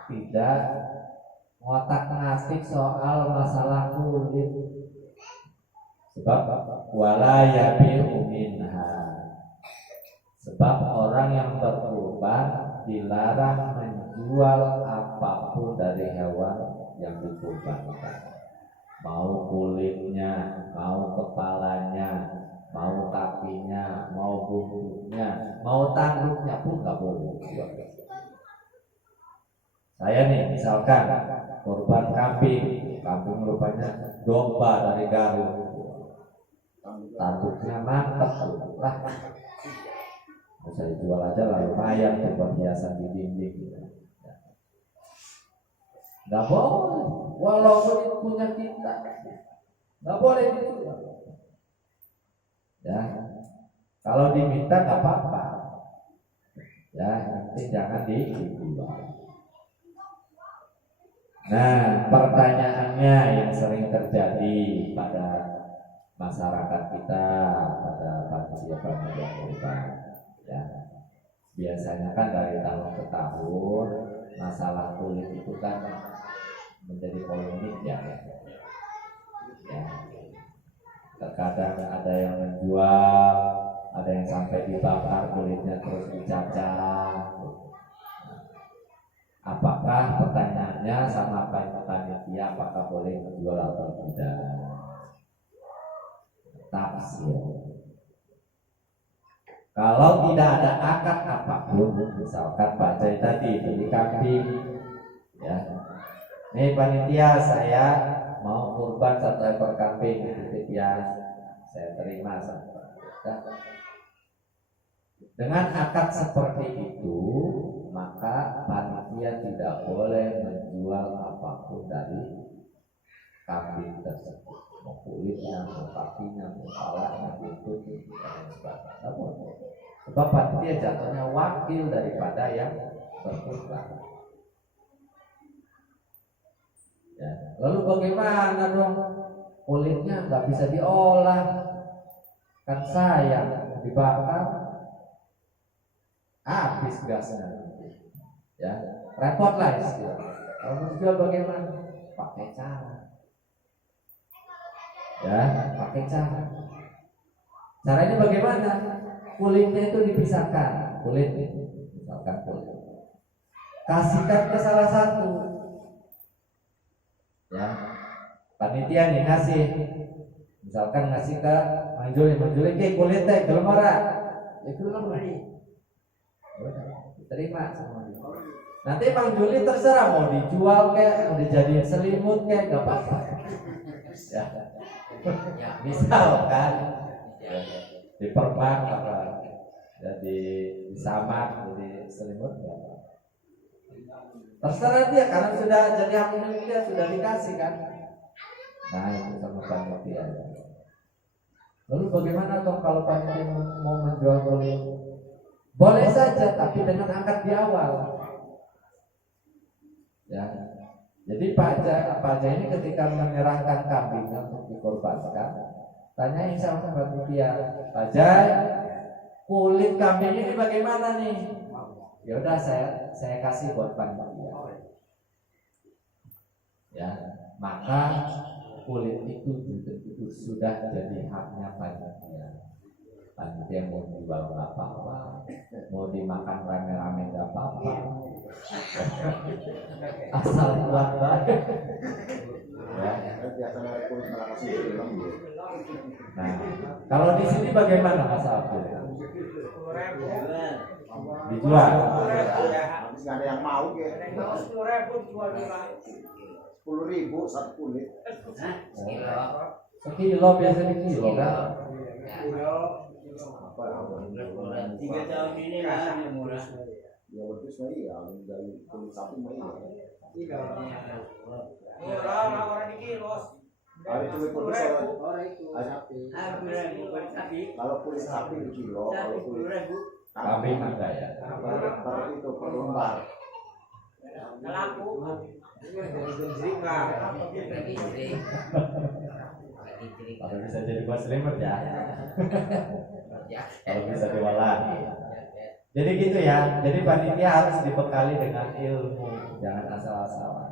tidak ngotak-ngatik soal masalah kulit. Sebab wala yabi'u minha. Sebab orang yang berkurban dilarang menjual apapun dari hewan yang dikurbankan. Mau kulitnya, mau kepalanya, mau kakinya, mau bumbunya, mau tanduknya pun nggak boleh. Saya nih misalkan kurban kambing, kambing rupanya domba dari Garut, tanduknya mantap lah. Saya jual aja lah lumayan buat hiasan di dinding. Nggak boleh, walaupun itu punya kita, nggak boleh dijual. Ya, kalau diminta nggak apa-apa. Ya, nanti jangan dijual. Nah, pertanyaannya yang sering terjadi pada masyarakat kita, pada panitia kurban, ya, biasanya kan dari tahun ke tahun masalah kulit itu kan menjadi polemik ya. Terkadang ada yang menjual, ada yang sampai dibakar kulitnya terus dicacah. Apakah pertanyaannya sama panitia apakah boleh menjual atau tidak? Tafsir. Kalau tidak ada akad apapun, misalkan Pak Jai tadi beli kambing, ya, nih panitia saya mau kurban 1 ekor kambing titip ya, saya terima sama. Dengan akad seperti itu, maka panitia tidak boleh menjual apapun dari kambing tersebut, mau kulitnya, mau kakinya, mau kepalanya, buntutnya, dan sebagainya. Sebab panitia jatuhnya wakil daripada yang berkurban. Ya. Lalu bagaimana dong? Kulitnya nggak bisa diolah, kan sayang, dibakar, habis gasnya. Ya, repot lah istilah. Kalau mau jual bagaimana? Pakai cara. Ya, pakai cara. Caranya bagaimana? Kulitnya itu dipisahkan. Kulit, misalkan kulit. Kasihkan ke salah satu. Ya, panitia nih ngasih. Misalkan ngasih ke Manjuli ke kulitnya gelem ora? Itu lemah. Terima sama dia. Nanti Bang Juli terserah mau dijual kayak, mau dijadiin selimut kayak, gak apa-apa. Ya, misalkan dipermak apa, jadi disamak jadi selimut, gak apa-apa. Terserah dia karena sudah jadi hak milik dia, sudah dikasih kan. Nah itu sama panitia. Lalu bagaimana toh kalau panitia mau menjual kulit? Boleh saja, tapi dengan akad di awal. Ya, jadi Pak Jai ini ketika menyerahkan kambingnya untuk dikorbankan, tanyain sama panitia, Pak Jai, kulit kambing ini bagaimana nih? Ya udah saya kasih buat panitia. Ya, maka kulit itu sudah jadi haknya panitia. Panitia mau dijual nggak apa-apa, mau dimakan rame-rame nggak apa-apa, asal kuat banget. Ya. Nah, kalau di sini bagaimana Mas Abdul? Dijual? Habis nggak ada yang mau ya. 10.000 satu kulit. Sekilo biasanya kilo kan? apa? 3 tahun ini lah yang murah. Ya wedhus mah iya, dari kulit sapi mah iya. Orang ini bos. Ada kulit wedhus Orang itu sapi. kalau kulit sapi di kilo, kalau kulit Kambing enggak ya? per itu per lembar. Kalau aku jadi Kalau bisa jadi bos selimut ya. Kalau bisa diolah. Jadi gitu ya. Jadi panitia harus dibekali dengan ilmu, jangan asal-asalan.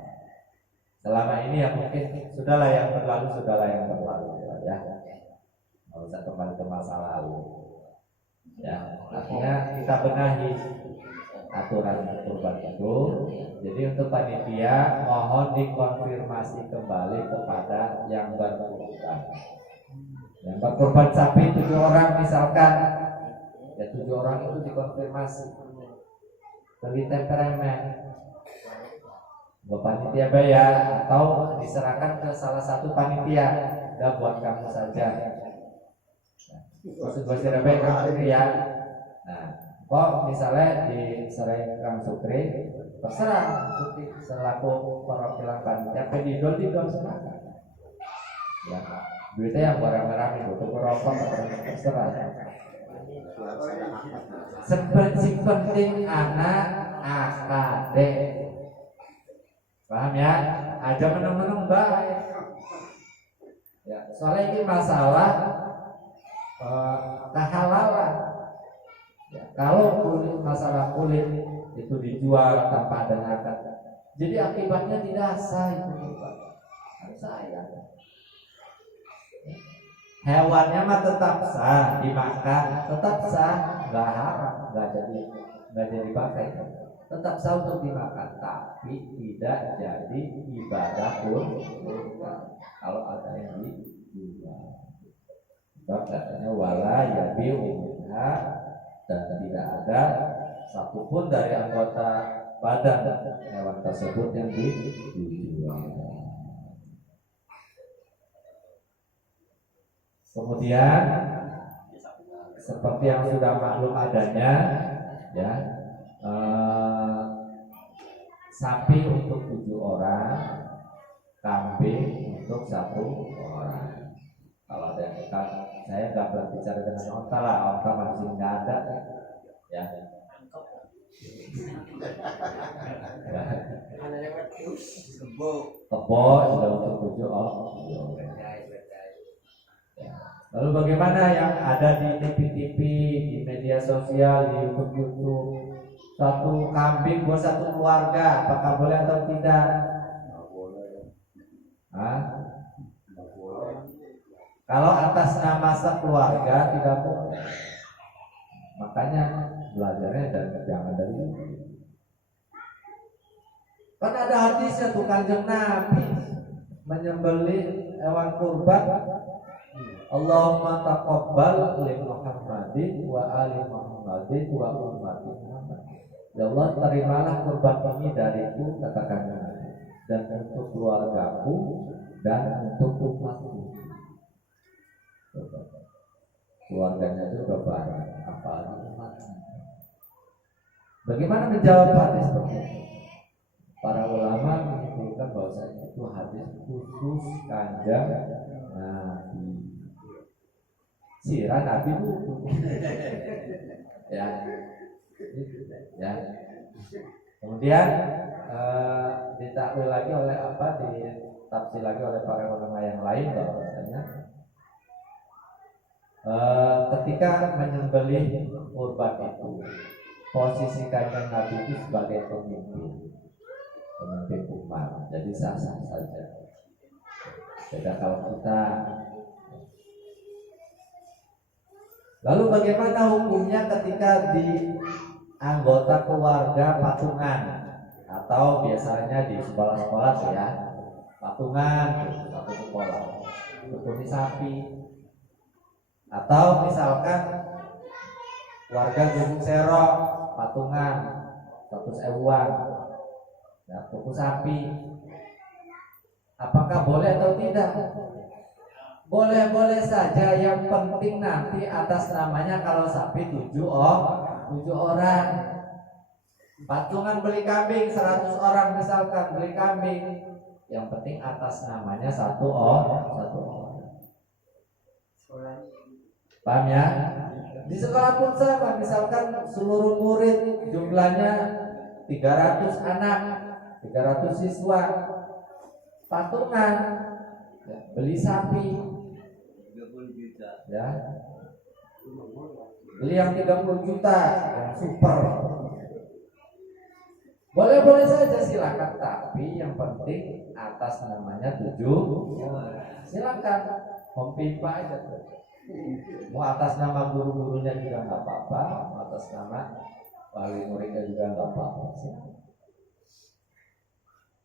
Selama ini ya mungkin sudahlah yang berlalu ya. Nggak usah kembali ke masa lalu. Ya, artinya kita benahi aturan kurban itu. Jadi untuk panitia mohon dikonfirmasi kembali kepada yang berkurban. Yang berkurban sapi 7 orang misalkan, ya 7 orang itu dikonfirmasi. Beli temperamen, buat panitia bayar atau diserahkan ke salah satu panitia, udah buat kamu saja. Maksud gue sirabe Kang Sukri ya. Nah, kok misalnya diserai Kang Sukri, terserah Sukri selaku perwakilan panitia pedidol serahkan. Ya, duitnya yang barang-barang itu untuk rokok atau terserah. Seperti penting anak AKD, paham ya? Aja menung-menung baik. Ya, soalnya ini masalah kehalalan. Ya, kalau masalah kulit itu dijual tanpa ada akad, jadi akibatnya tidak sah itu, harus sayang. Hewannya mah tetap sah dimakan, tetap sah, nggak haram, nggak jadi pakai, tetap sah untuk dimakan, tapi tidak jadi ibadah kurban kalau ada yang dijual. Sebab katanya wala yabi'u minha, dan tidak ada satupun dari anggota badan hewan tersebut yang dijual. Kemudian seperti yang sudah maklum adanya, ya, sapi untuk 7 orang, kambing untuk 1 orang. Kalau ada yang saya nggak berbicara dengan onta lah, onta masih nggak ada, ya. Kebo sudah untuk 7 orang. Lalu bagaimana yang ada di TV-TV, di media sosial, di YouTube, 1 kambing buat 1 keluarga, apakah boleh atau tidak? Hah? Kalau atas nama sekeluarga tidak boleh. Makanya belajarnya jangan dari itu. Kan ada hadisnya tuh Kanjeng Nabi menyembelih hewan kurban. Allahumma taqabbal li Muhammadin wa ali Muhammadin wa ummati Muhammad. Ya Allah, terimalah kurban kami dariku, katakan Nabi, dan untuk keluargaku dan untuk umatku. Keluarganya itu banyak, apalagi umatnya. Bagaimana menjawab hadis seperti itu? Para ulama menyimpulkan bahwasanya itu hadis khusus Kanjeng Nabi. Sirah Nabi buku. Ya. Kemudian ditakwil lagi oleh ditafsir lagi oleh para ulama yang lain bahwasanya ketika menyembelih kurban itu, posisi Kanjeng Nabi itu sebagai pemimpin umat, jadi sah-sah saja. Beda kalau kita. Lalu bagaimana hukumnya ketika di anggota keluarga patungan, atau biasanya di sekolah-sekolah ya, patungan satu sekolah untuk sapi, atau misalkan warga Gunung Serok patungan 100 ewuan ya, tuku sapi, apakah boleh atau tidak? Boleh-boleh saja, yang penting nanti atas namanya kalau sapi 7 orang. Patungan beli kambing 100 orang misalkan beli kambing, yang penting atas namanya 1 orang. Paham ya? Di sekolah pun sama, misalkan seluruh murid jumlahnya 300 anak, 300 siswa, patungan ya, beli sapi 30 juta. ya, beli yang 30 juta yang super. Boleh-boleh saja silakan, tapi yang penting atas namanya 7 silakan, mempimpa aja. Mau atas nama guru-gurunya juga nggak apa-apa, atas nama wali muridnya juga nggak apa-apa sih.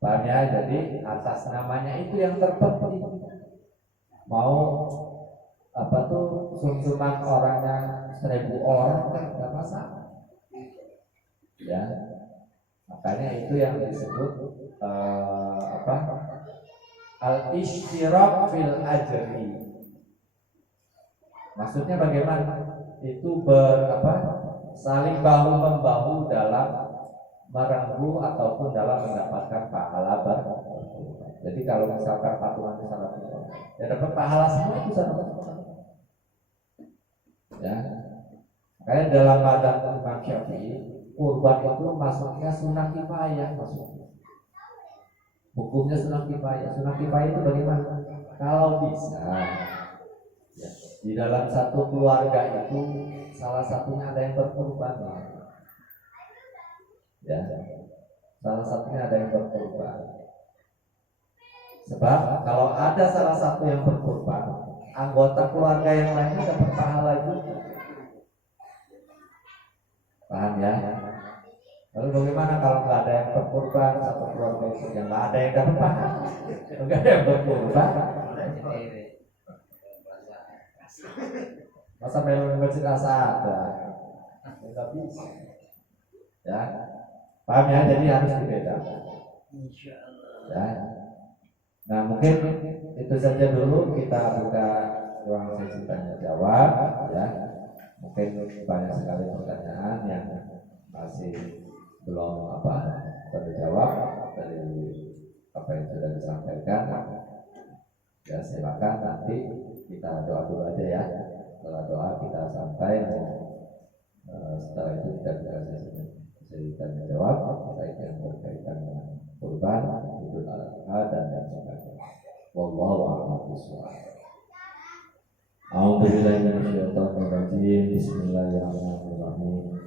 Paham ya? Jadi atas namanya itu yang terpenting. Mau apa tuh sum-suman orangnya 1000 orang kan nggak masalah. Ya, makanya itu yang disebut al-ishtirak fil ajri. Maksudnya bagaimana? Itu saling bahu membahu dalam merenggu ataupun dalam mendapatkan pahala berkurban. Jadi kalau misalkan patungannya 100 orang, ya dapat pahala semua itu 100 orang. Ya, makanya dalam madzhab Imam Syafi'i, kurban itu masuknya sunnah kifayah masuknya. Hukumnya sunnah kifayah. Sunnah kifayah itu bagaimana? Kalau bisa, ya, di dalam satu keluarga itu salah satunya ada yang berkurban. Ya, salah satunya ada yang berkurban. Sebab kalau ada salah satu yang berkurban, anggota keluarga yang lainnya dapat pahala juga. Paham ya? Lalu bagaimana kalau nggak ada yang berkurban, satu keluarga itu yang nggak ada yang dapat pahala, nggak ada yang berkurban? Masa melon masjid rasa ada? Nggak bisa. Ya, paham ya? Jadi harus dibedakan. Ya. Nah mungkin itu saja dulu, kita buka ruang sesi tanya jawab. Ya, mungkin banyak sekali pertanyaan yang masih belum terjawab dari apa yang sudah disampaikan. Ya silakan nanti kita doa dulu aja ya. Setelah doa kita sampai, setelah itu kita buka sesi tanya jawab, baik yang berkaitan dengan kurban, Idul Adha dan sebagainya. Wallahu a'lam bishawab. A'udzubillahi minasyaitonir rajim. Bismillahirrahmanirrahim.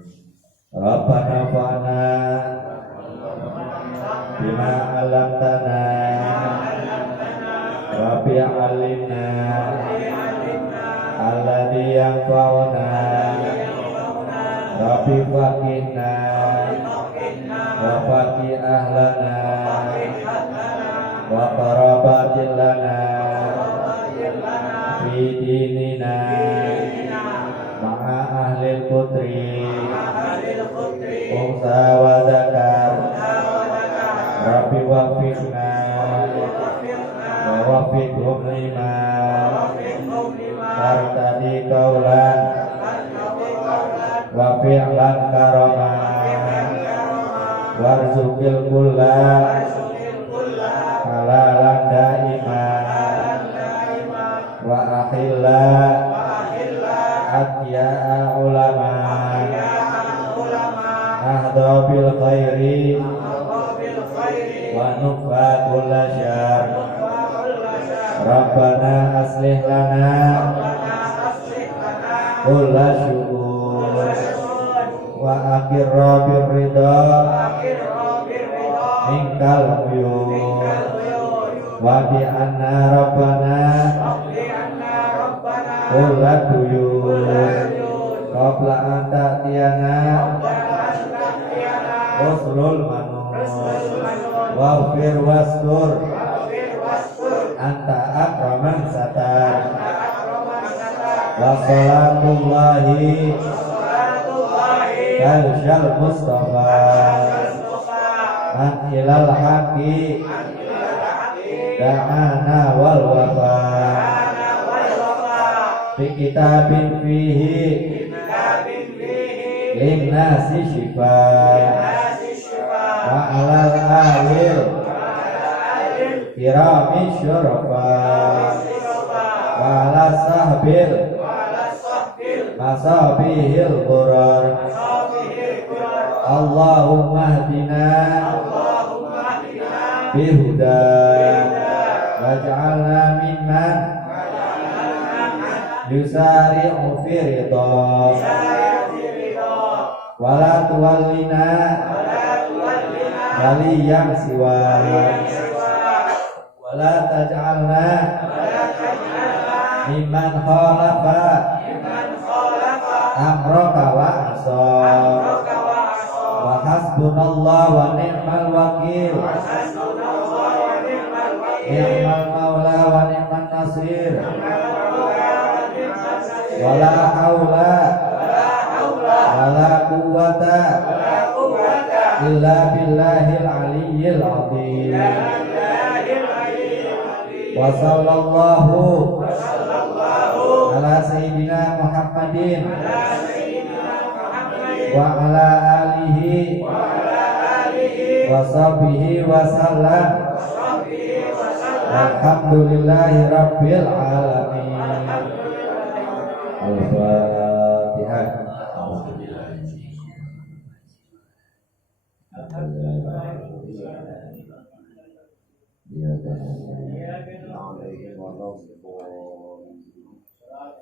Rabbana fa'na bima 'allamtana Rabbi 'allimna alladzi yanfa'una Rabbi faqihna wa faqih ahlana wa qarabatil lana fi dinina ma'a ahlil putri unsa wa zakar Rabbi wafiqna wa wafiqhum lima tartadi qaulan wa fi'lan karama warzuqil kulla halalan daiman wa akhilla atya'a ulama ahda bil khairi wa nufa kulla syar Rabbana aslih lana kulla syukur wa akhirra birridha minkal uyur wa bi'anna rabbana kulla duyur qabla an ta'tiyana usulul manur wa'fir wastur anta akraman satar wa salatullahi kalshal mustafa an ilal haqi da'ana wal wafa fi kitabin fihi linnasi shifa wa alal alil kirami syurafa wa ala sahbil masabihil qurar Allahumma hdina bihuda waj'alna mimman yusari'u fi ridha wala tuwallina waliyan siwa wala taj'alna mimman khalafa amraka wa asa wa hasbunallah wa ni'mal wakil ni'mal maula wa ni'man nasir wala haula wala quwwata illa billahil aliyyil azim wa sallallahu ala sayyidina Muhammadin wa ala alihi wa sahbihi wa sallam alhamdulillahi rabbil alamin. Al-Fatihah. Alhamdulillah.